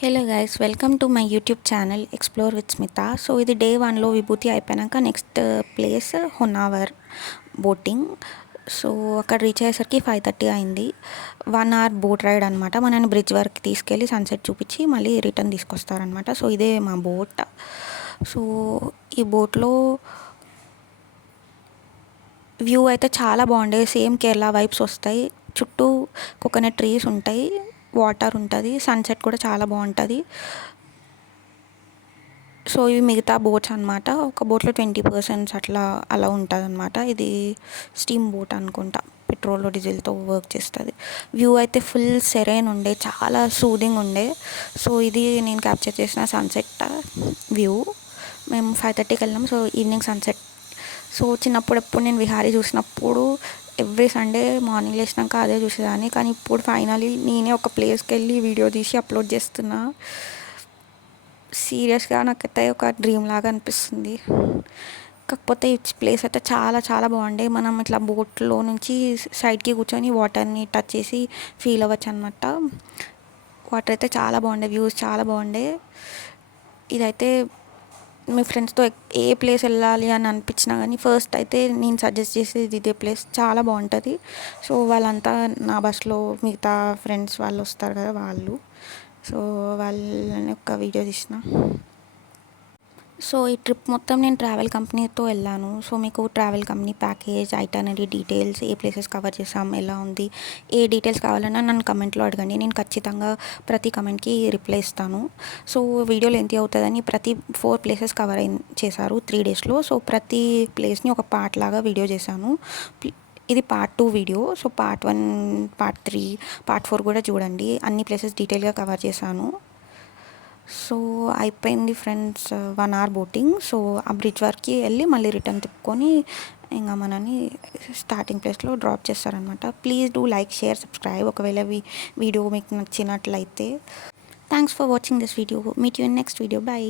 Hello guys, welcome to my YouTube channel explore with Smitha. So ఇది day 1లో విభూతి అయిపోయాక next place Honnavar boating. So అక్కడ రీచ్ అయ్యేసరికి 5:30 అయింది. 1 hour బోట్ రైడ్ అనమాట. మనని బ్రిడ్జ్ వరకు తీసుకెళ్ళి సన్సెట్ చూపించి మళ్ళీ రిటర్న్ తీసుకొస్తారనమాట. సో ఇదే మా బోట్. సో ఈ బోట్లో వ్యూ అయితే చాలా బాగుండే, సేమ్ కేరళ వైబ్స్ వస్తాయి. చుట్టూ కోకోనట్ ట్రీస్ ఉంటాయి, వాటర్ ఉంటుంది, సన్సెట్ కూడా చాలా బాగుంటుంది. సో ఇవి మిగతా బోట్స్ అనమాట. ఒక బోట్లో 20% అలా ఉంటుంది అనమాట. ఇది స్టీమ్ బోట్ అనుకుంటా, పెట్రోల్ డీజిల్తో వర్క్ చేస్తుంది. వ్యూ అయితే ఫుల్ సెరైన్ ఉండే, చాలా సూదింగ్ ఉండే. సో ఇది నేను క్యాప్చర్ చేసిన సన్సెట్ వ్యూ. మేము 5:30కి వెళ్ళాం. So evening sunset. సో చిన్నప్పుడు ఎప్పుడు నేను విహారీ చూసినప్పుడు ఎవ్రీ సండే మార్నింగ్ లేచినాక అదే చూసేదాన్ని. కానీ ఇప్పుడు ఫైనలీ నేనే ఒక ప్లేస్కి వెళ్ళి వీడియో తీసి అప్లోడ్ చేస్తున్నా. సీరియస్గా నాకైతే ఒక డ్రీమ్ లాగా అనిపిస్తుంది. కాకపోతే ఈ ప్లేస్ అయితే చాలా చాలా బాగుండే. మనం ఇట్లా బోట్లో నుంచి సైడ్కి కూర్చొని వాటర్ని టచ్ చేసి ఫీల్ అవ్వచ్చు అనమాట. వాటర్ అయితే చాలా బాగుండే, వ్యూస్ చాలా బాగుండే. ఇదైతే మీ ఫ్రెండ్స్తో ఏ ప్లేస్ వెళ్ళాలి అని అనిపించినా కానీ ఫస్ట్ అయితే నేను సజెస్ట్ చేసేది ఇదే ప్లేస్, చాలా బాగుంటుంది. సో వాళ్ళంతా నా బస్లో మిగతా ఫ్రెండ్స్ వాళ్ళు వస్తారు కదా వాళ్ళు. సో వాళ్ళని ఒక వీడియో తీసిన. సో ఈ ట్రిప్ మొత్తం నేను ట్రావెల్ కంపెనీతో వెళ్ళాను. సో మీకు travel company package, itinerary details, ఏ ప్లేసెస్ కవర్ చేసాం, ఎలా ఉంది, ఏ డీటెయిల్స్ కావాలన్నా నన్ను కమెంట్లో అడగండి. నేను ఖచ్చితంగా ప్రతి కమెంట్కి రిప్లై ఇస్తాను. సో వీడియో లెంత్ అవుతుందని ప్రతి 4 ప్లేసెస్ కవర్ చేశారు 3 daysలో. సో ప్రతి ప్లేస్ని ఒక పార్ట్ లాగా వీడియో చేశాను. ఇది part 2 video. So part 1, part 3, part 4 కూడా చూడండి. అన్ని ప్లేసెస్ డీటెయిల్గా కవర్ చేశాను. సో అయిపోయింది ఫ్రెండ్స్ 1 hour బోటింగ్. సో ఆ బ్రిడ్జ్ వరకు వెళ్ళి మళ్ళీ రిటర్న్ తిప్పుకొని ఇంకా మనని స్టార్టింగ్ ప్లేస్లో డ్రాప్ చేస్తారనమాట. Please do like, share, subscribe ఒకవేళ వీడియో మీకు నచ్చినట్లయితే. Thanks for watching this video. Meet you in next video. By.